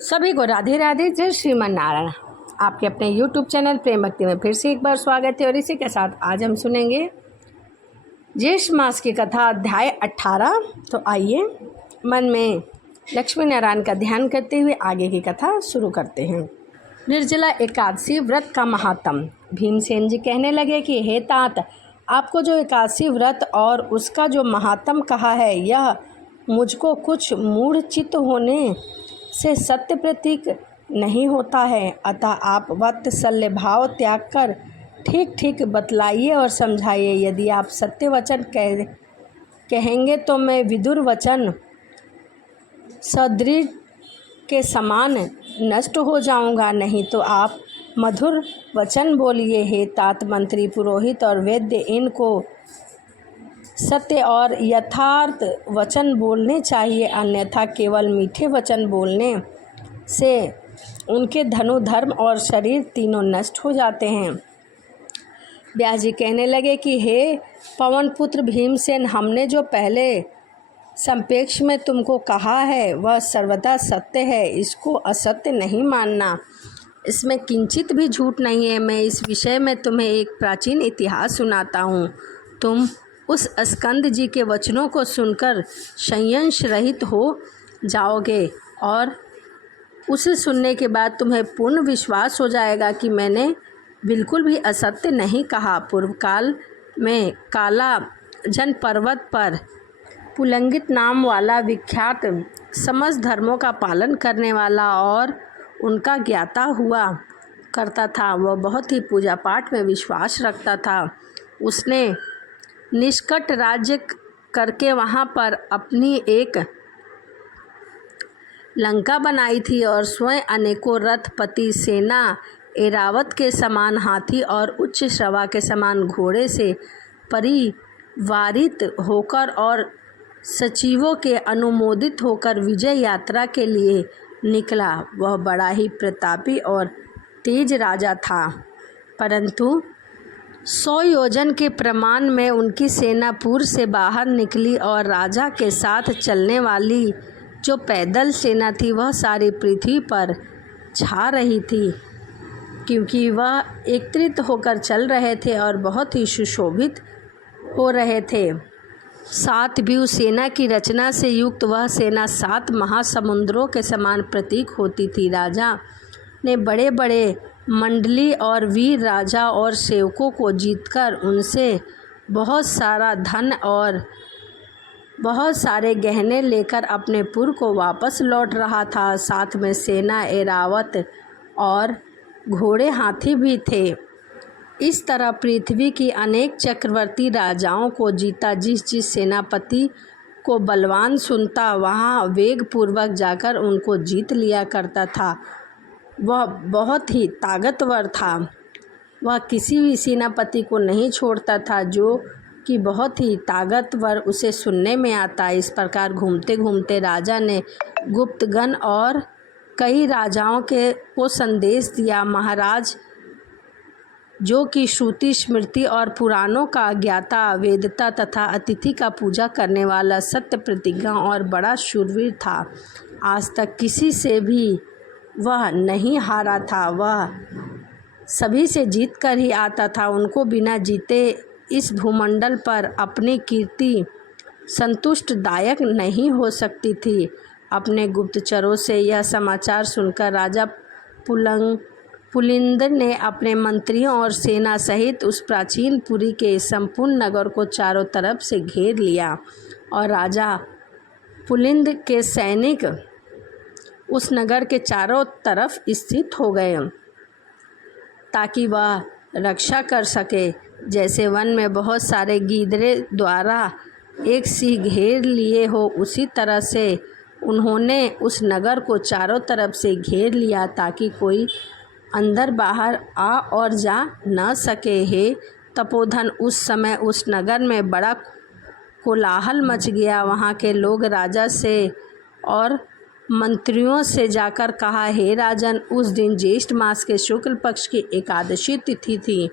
सभी को राधे राधे, जय श्रीमन नारायण। आपके अपने YouTube चैनल प्रेम भक्ति में फिर से एक बार स्वागत है। और इसी के साथ आज हम सुनेंगे ज्येष्ठ मास की कथा अध्याय 18। तो आइए मन में लक्ष्मी नारायण का ध्यान करते हुए आगे की कथा शुरू करते हैं। निर्जला एकादशी व्रत का महात्म। भीमसेन जी कहने लगे कि हे तात, आपको जो एकादशी व्रत और उसका जो महात्म कहा है, यह मुझको कुछ मूढ़चित्त होने से सत्य प्रतीक नहीं होता है। अतः आप वात्सल्य भाव त्याग कर ठीक ठीक बतलाइए और समझाइए। यदि आप सत्य वचन कहेंगे तो मैं विदुर वचन सदृढ़ के समान नष्ट हो जाऊंगा, नहीं तो आप मधुर वचन बोलिए। हे तात, मंत्री, पुरोहित और वैद्य, इनको सत्य और यथार्थ वचन बोलने चाहिए, अन्यथा केवल मीठे वचन बोलने से उनके धनु, धर्म और शरीर तीनों नष्ट हो जाते हैं। व्यास जी कहने लगे कि हे पवन पुत्र भीमसेन, हमने जो पहले संपेक्ष में तुमको कहा है वह सर्वदा सत्य है, इसको असत्य नहीं मानना। इसमें किंचित भी झूठ नहीं है। मैं इस विषय में तुम्हें एक प्राचीन इतिहास सुनाता हूँ। तुम उस स्कंद जी के वचनों को सुनकर संयंश रहित हो जाओगे और उसे सुनने के बाद तुम्हें पूर्ण विश्वास हो जाएगा कि मैंने बिल्कुल भी असत्य नहीं कहा। पूर्व काल में काला जन पर्वत पर पुलंगित नाम वाला विख्यात समस्त धर्मों का पालन करने वाला और उनका ज्ञाता हुआ करता था। वह बहुत ही पूजा पाठ में विश्वास रखता था। उसने निष्कट राज्य करके वहाँ पर अपनी एक लंका बनाई थी और स्वयं अनेकों रथपति, सेना, एरावत के समान हाथी और उच्च श्रवा के समान घोड़े से परिवारित होकर और सचिवों के अनुमोदित होकर विजय यात्रा के लिए निकला। वह बड़ा ही प्रतापी और तेज राजा था, परंतु 100 योजन के प्रमाण में उनकी सेना पूर्व से बाहर निकली और राजा के साथ चलने वाली जो पैदल सेना थी वह सारी पृथ्वी पर छा रही थी, क्योंकि वह एकत्रित होकर चल रहे थे और बहुत ही सुशोभित हो रहे थे। 7 व्यूह सेना की रचना से युक्त वह सेना 7 महासमुद्रों के समान प्रतीक होती थी। राजा ने बड़े बड़े मंडली और वीर राजा और सेवकों को जीतकर उनसे बहुत सारा धन और बहुत सारे गहने लेकर अपने पुर को वापस लौट रहा था। साथ में सेना, एरावत और घोड़े, हाथी भी थे। इस तरह पृथ्वी की अनेक चक्रवर्ती राजाओं को जीता। जिस सेनापति को बलवान सुनता वहाँ वेग पूर्वक जाकर उनको जीत लिया करता था। वह बहुत ही ताकतवर था। वह किसी भी सेनापति को नहीं छोड़ता था जो कि बहुत ही ताकतवर उसे सुनने में आता। इस प्रकार घूमते घूमते राजा ने गुप्तगण और कई राजाओं को संदेश दिया। महाराज, जो कि श्रुति, स्मृति और पुराणों का ज्ञाता, वेदता तथा अतिथि का पूजा करने वाला, सत्य प्रतिज्ञा और बड़ा शूरवीर था, आज तक किसी से भी वह नहीं हारा था। वह सभी से जीत कर ही आता था। उनको बिना जीते इस भूमंडल पर अपनी कीर्ति संतुष्टदायक नहीं हो सकती थी। अपने गुप्तचरों से यह समाचार सुनकर राजा पुलिंद ने अपने मंत्रियों और सेना सहित उस प्राचीन पुरी के संपूर्ण नगर को चारों तरफ से घेर लिया और राजा पुलिंद के सैनिक उस नगर के चारों तरफ स्थित हो गए ताकि वह रक्षा कर सके। जैसे वन में बहुत सारे गीदड़े द्वारा एक सी घेर लिए हो, उसी तरह से उन्होंने उस नगर को चारों तरफ से घेर लिया ताकि कोई अंदर बाहर आ और जा न सके। हे तपोधन, उस समय उस नगर में बड़ा कोलाहल मच गया। वहाँ के लोग राजा से और मंत्रियों से जाकर कहा, हे राजन, उस दिन ज्येष्ठ मास के शुक्ल पक्ष की एकादशी तिथि थी।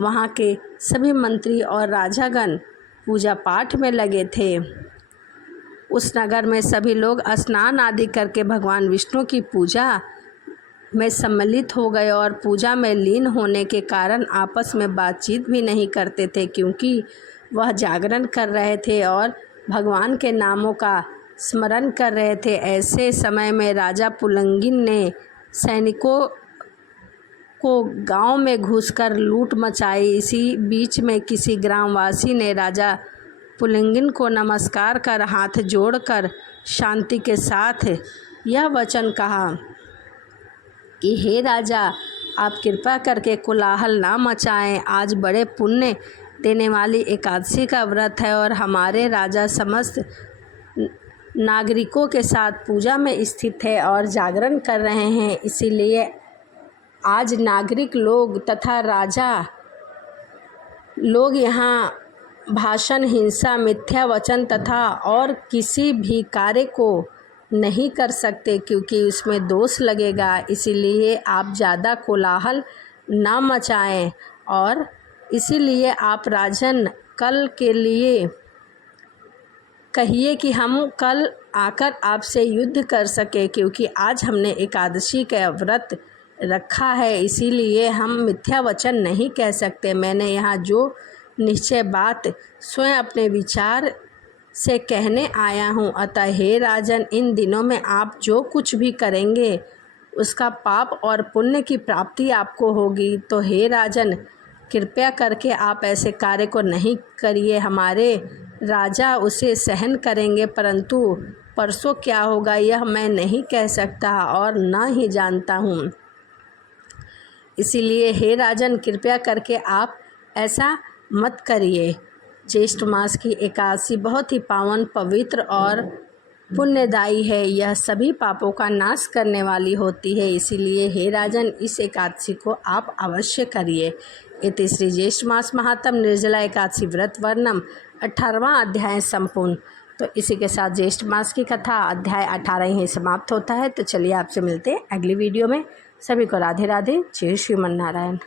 वहाँ के सभी मंत्री और राजागण पूजा पाठ में लगे थे। उस नगर में सभी लोग स्नान आदि करके भगवान विष्णु की पूजा में सम्मिलित हो गए और पूजा में लीन होने के कारण आपस में बातचीत भी नहीं करते थे, क्योंकि वह जागरण कर रहे थे और भगवान के नामों का स्मरण कर रहे थे। ऐसे समय में राजा पुलंगिन ने सैनिकों को गांव में घुसकर लूट मचाई। इसी बीच में किसी ग्रामवासी ने राजा पुलंगिन को नमस्कार कर हाथ जोड़कर शांति के साथ यह वचन कहा कि हे राजा, आप कृपा करके कोलाहल ना मचाएं। आज बड़े पुण्य देने वाली एकादशी का व्रत है और हमारे राजा समस्त नागरिकों के साथ पूजा में स्थित है और जागरण कर रहे हैं। इसीलिए आज नागरिक लोग तथा राजा लोग यहाँ भाषण, हिंसा, मिथ्या वचन तथा और किसी भी कार्य को नहीं कर सकते, क्योंकि उसमें दोष लगेगा। इसीलिए आप ज़्यादा कोलाहल ना मचाएं और इसीलिए आप राजन कल के लिए कहिए कि हम कल आकर आपसे युद्ध कर सके, क्योंकि आज हमने एकादशी का व्रत रखा है, इसीलिए हम मिथ्या वचन नहीं कह सकते। मैंने यहाँ जो निश्चय बात स्वयं अपने विचार से कहने आया हूँ। अतः हे राजन, इन दिनों में आप जो कुछ भी करेंगे उसका पाप और पुण्य की प्राप्ति आपको होगी। तो हे राजन, कृपया करके आप ऐसे कार्य को नहीं करिए। हमारे राजा उसे सहन करेंगे, परंतु परसों क्या होगा यह मैं नहीं कह सकता और न ही जानता हूँ। इसीलिए हे राजन, कृपया करके आप ऐसा मत करिए। ज्येष्ठ मास की एकादशी बहुत ही पावन, पवित्र और पुण्यदायी है। यह सभी पापों का नाश करने वाली होती है। इसीलिए हे राजन, इस एकादशी को आप अवश्य करिए। इति श्री ज्येष्ठ मास महात्म निर्जला एकादशी व्रत वर्णम 18वां अध्याय संपूर्ण। तो इसी के साथ ज्येष्ठ मास की कथा अध्याय 18 ही समाप्त होता है। तो चलिए आपसे मिलते हैं अगली वीडियो में। सभी को राधे राधे। जय श्रीमन नारायण।